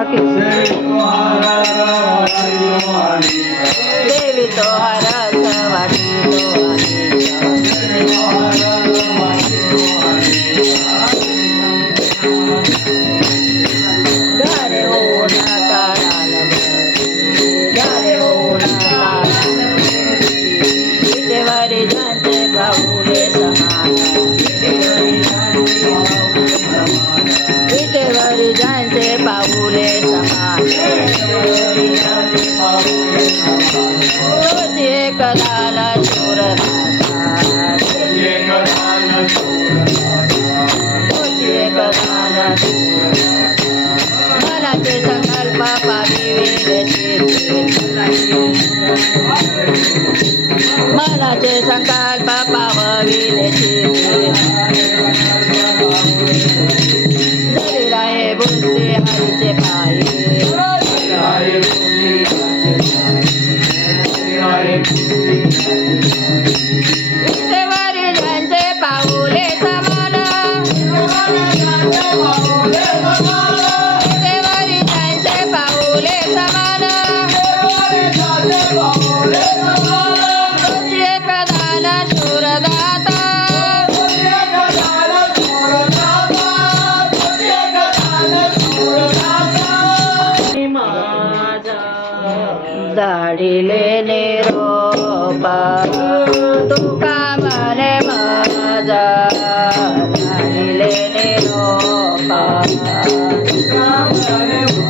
હકી દેવી તો હર સવારી તો मनाचे संकल्प पावविले जरी राहे हरीचे पा तुका मने माजा निले निरोपा तुका मने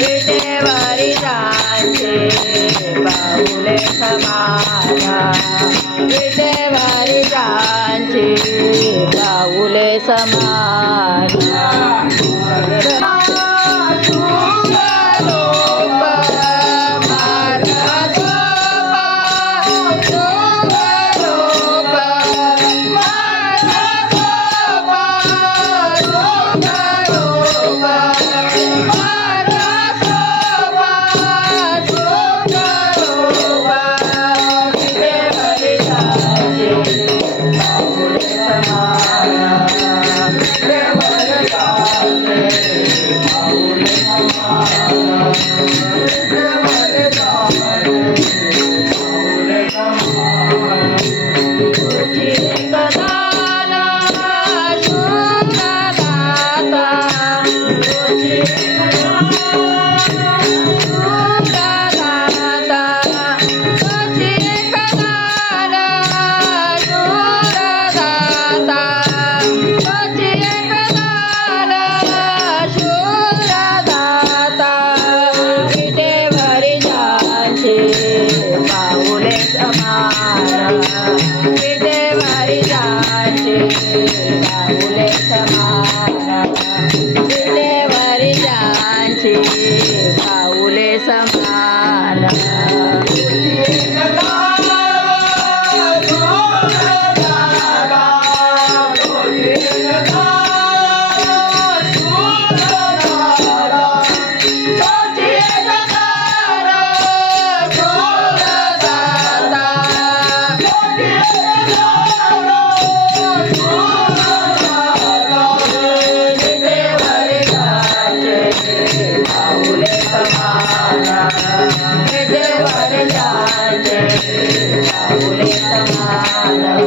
विटेवारी जाचे बाहुले समारा विटेवारी जाचे बाहुले समारा पाऊले समारा पाऊले समा రాములే సమానం